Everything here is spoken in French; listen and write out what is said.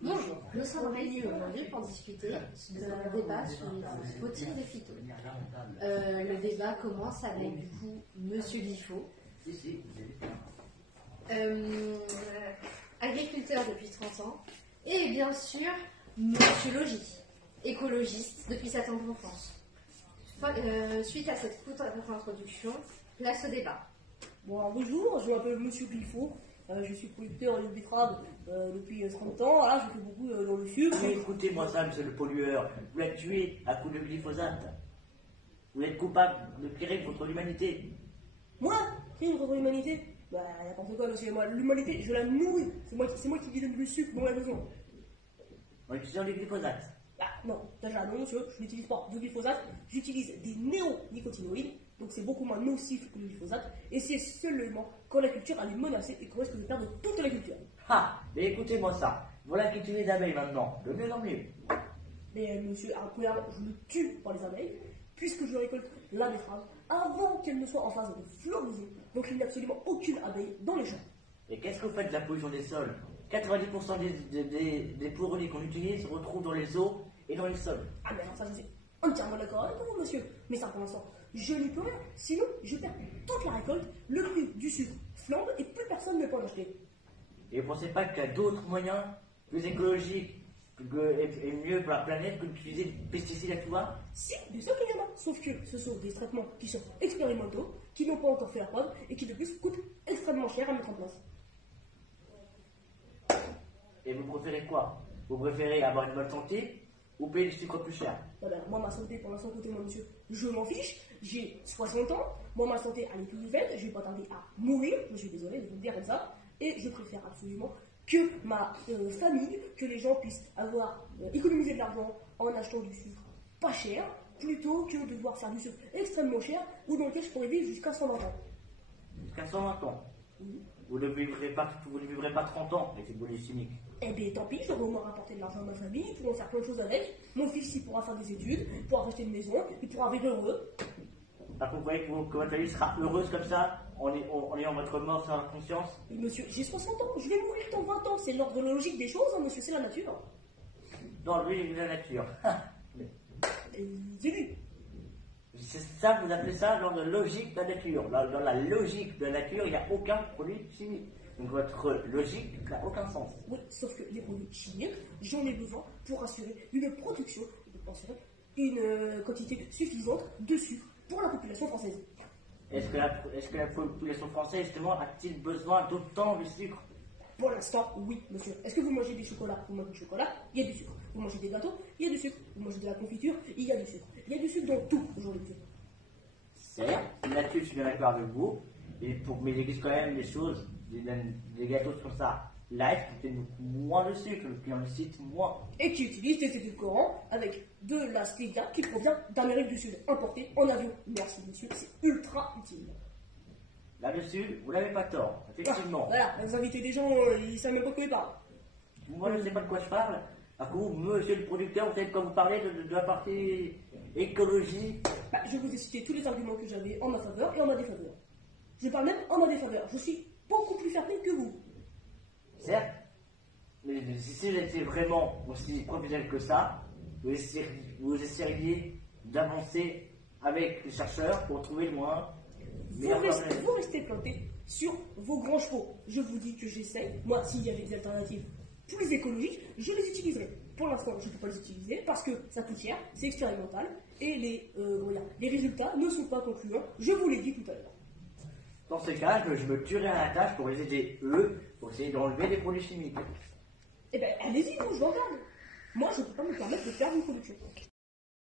Bonjour, nous sommes réunis aujourd'hui pour discuter d'un débat sur les faut-il des phytos. Le débat commence avec du coup Monsieur Guiffaut, agriculteur depuis 30 ans, et bien sûr Monsieur Logis, écologiste depuis sa tendre enfance. Suite à cette courte introduction, place au débat. Bon, alors, bonjour, je m'appelle Monsieur Guiffaut. Je suis producteur de betteraves depuis 30 ans. Là, je fais beaucoup dans le sucre. Mais écoutez-moi ça, monsieur le pollueur. Vous l'êtes tué à coups de glyphosate. Vous êtes coupable de pire contre l'humanité. Moi, crime contre l'humanité? Bah, n'importe quoi, monsieur. Moi, l'humanité, je la nourris. C'est moi qui lui donne le sucre dont elle a besoin. En utilisant du glyphosate. Ah, non, déjà, non, monsieur, je n'utilise pas de glyphosate. J'utilise des néonicotinoïdes. Donc c'est beaucoup moins nocif que le glyphosate, et c'est seulement quand la culture elle est menacée et qu'on risque de perdre toute la culture. Ah, mais écoutez-moi ça, voilà qui tue les abeilles maintenant, de mieux en mieux. Mais monsieur, premièrement, je me tue par les abeilles, puisque je récolte la betterave avant qu'elle ne soit en phase de floraison, donc il n'y a absolument aucune abeille dans les champs. Et qu'est-ce que vous faites de la pollution des sols? 90% des produits qu'on utilise se retrouvent dans les eaux et dans les sols. Ah mais alors ça je suis entièrement d'accord avec vous, monsieur, mais ça pour l'instant, je n'y peux rien, sinon je perds toute la récolte, le prix du sucre flambe et plus personne ne peut en acheter. Et vous ne pensez pas qu'il y a d'autres moyens plus écologiques et mieux pour la planète que d'utiliser des pesticides à tout va? Si, bien sûr qu'il y en a, sauf que ce sont des traitements qui sont expérimentaux, qui n'ont pas encore fait la preuve et qui de plus coûtent extrêmement cher à mettre en place. Et vous préférez quoi? Vous préférez avoir une bonne santé ou payer du sucre plus cher? Moi, ma santé, pour l'instant, écoutez-moi, monsieur, je m'en fiche, j'ai 60 ans, moi, ma santé, elle est plus nouvelle, je vais pas tarder à mourir, je suis désolé de vous le dire comme ça, et je préfère absolument que ma famille, que les gens puissent avoir économisé de l'argent en achetant du sucre pas cher, plutôt que de devoir faire du sucre extrêmement cher, ou dans lequel je pourrais vivre jusqu'à 120 ans. Jusqu'à 120 ans? Oui. Vous ne vivrez pas 30 ans avec cette bonus chimique. Eh bien, tant pis, j'aurai au moins rapporté de l'argent à ma famille, ils pourront faire plein de choses avec. Mon fils, il pourra faire des études, il pourra acheter une maison, il pourra vivre heureux. Alors vous croyez que votre famille sera heureuse comme ça, en ayant votre mort sur la conscience? Mais monsieur, j'ai 60 ans, je vais mourir dans 20 ans, c'est l'ordre logique des choses, hein, monsieur, c'est la nature. Dans lui, la nature. C'est lui. C'est ça, vous appelez ça dans la logique de la nature. Dans la logique de la nature, il n'y a aucun produit chimique. Donc votre logique n'a aucun sens. Oui, sauf que les produits chimiques, j'en ai besoin pour assurer une production, pour assurer une quantité suffisante de sucre pour la population française. Est-ce que la population française, justement, a-t-il besoin d'autant de sucre? Pour l'instant, oui, monsieur. Est-ce que vous mangez du chocolat? Vous mangez du chocolat, il y a du sucre. Vous mangez des gâteaux, il y a du sucre. Vous mangez de la confiture, il y a du sucre. Il y a du sucre dans tout aujourd'hui. Certes, là-dessus, je suis bien d'accord avec vous, mais il existe quand même des choses, des gâteaux comme ça, light, qui contiennent beaucoup moins de sucre, le client le cite moins. Et qui utilise des édulcorants avec de la stevia qui provient d'Amérique du Sud, importée en avion. Merci, monsieur, c'est ultra utile. Là-dessus, vous n'avez pas tort, effectivement. Voilà, vous invitez des gens, ils ne savent même pas de quoi ils parlent. Moi, je ne sais pas de quoi je parle. À coup, monsieur le producteur, vous savez de quoi vous parlez de la partie écologie? Je vous ai cité tous les arguments que j'avais en ma faveur et en ma défaveur. Je parle même en ma défaveur. Je suis beaucoup plus fermé que vous. Certes, mais si j'étais vraiment aussi professionnel que ça, vous essayeriez d'avancer avec les chercheurs pour trouver le moyen. Vous restez planté sur vos grands chevaux. Je vous dis que j'essaie. Moi, s'il y avait des alternatives plus écologiques, je les utiliserai. Pour l'instant, je ne peux pas les utiliser parce que ça coûte cher, c'est expérimental et les résultats ne sont pas concluants. Je vous l'ai dit tout à l'heure. Dans ce cas, je me tuerai à la tâche pour les aider, eux, pour essayer d'enlever des produits chimiques. Eh bien, allez-y, je vous regarde. Moi, je ne peux pas me permettre de faire une production.